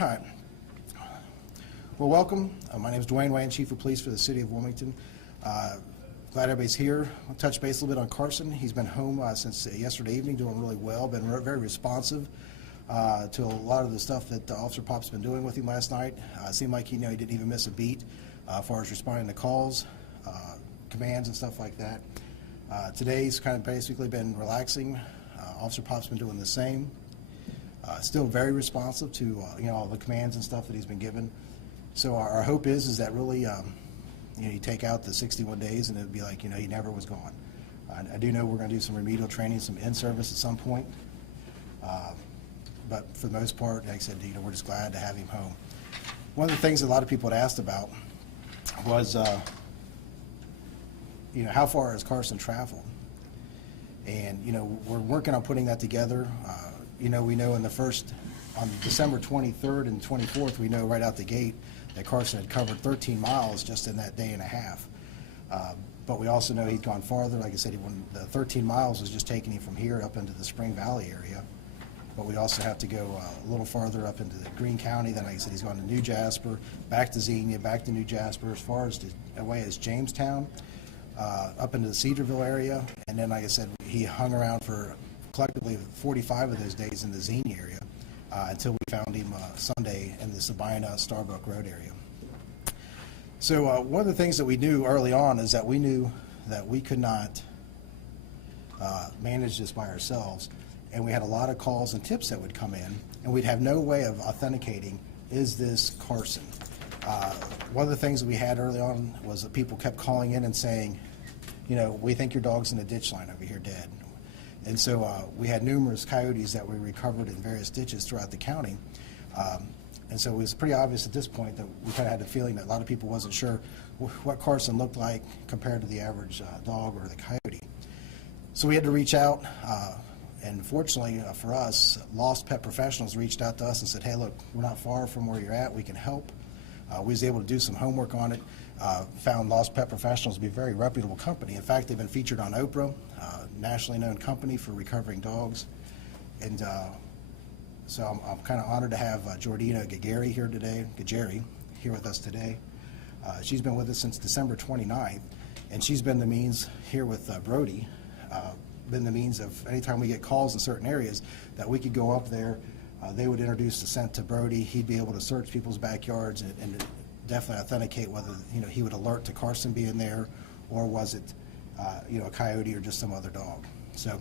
All right. Well, welcome. My name is Dwayne Wayne, Chief of Police for the City of Wilmington. Glad everybody's here. I'll touch base a little bit on Karson. He's been home since yesterday evening, doing really well, been very responsive to a lot of the stuff that Officer Pop's been doing with him last night. It seemed like he didn't even miss a beat as far as responding to calls, commands, and stuff like that. Today's kind of basically been relaxing. Officer Pop's been doing the same. Still very responsive to all the commands and stuff that he's been given. So our hope is that really you take out the 61 days and it'd be like he never was gone. I do know we're going to do some remedial training, some in-service at some point, but for the most part, like I said, we're just glad to have him home. One of the things a lot of people had asked about was how far has Karson traveled, and we're working on putting that together. We know on December 23rd and 24th, we know right out the gate that Karson had covered 13 miles just in that day and a half. But we also know he'd gone farther. Like I said, the 13 miles was just taking him from here up into the Spring Valley area. But we also have to go a little farther up into the Greene County. Then, like I said, he's gone to New Jasper, back to Xenia, back to New Jasper, as far as away as Jamestown, up into the Cedarville area. And then, like I said, he hung around for collectively 45 of those days in the Xenia area until we found him Sunday in the Sabina Starbuck Road area. So one of the things that we knew early on is that we knew that we could not manage this by ourselves, and we had a lot of calls and tips that would come in, and we'd have no way of authenticating, is this Karson? One of the things that we had early on was that people kept calling in and saying, we think your dog's in a ditch line over here dead. And so we had numerous coyotes that we recovered in various ditches throughout the county. And so it was pretty obvious at this point that we kind of had a feeling that a lot of people wasn't sure what Karson looked like compared to the average dog or the coyote. So we had to reach out, and fortunately for us, Lost Pet Professionals reached out to us and said, hey, look, we're not far from where you're at, we can help. We was able to do some homework on it, found Lost Pet Professionals to be a very reputable company. In fact, they've been featured on Oprah, nationally known company for recovering dogs. And so I'm kind of honored to have Jordina Gagari here with us today. She's been with us since December 29th, and she's been the means here with Brody, been the means of anytime we get calls in certain areas that we could go up there. They would introduce the scent to Brody. He'd be able to search people's backyards and definitely authenticate whether he would alert to Karson being there, or was it a coyote or just some other dog. So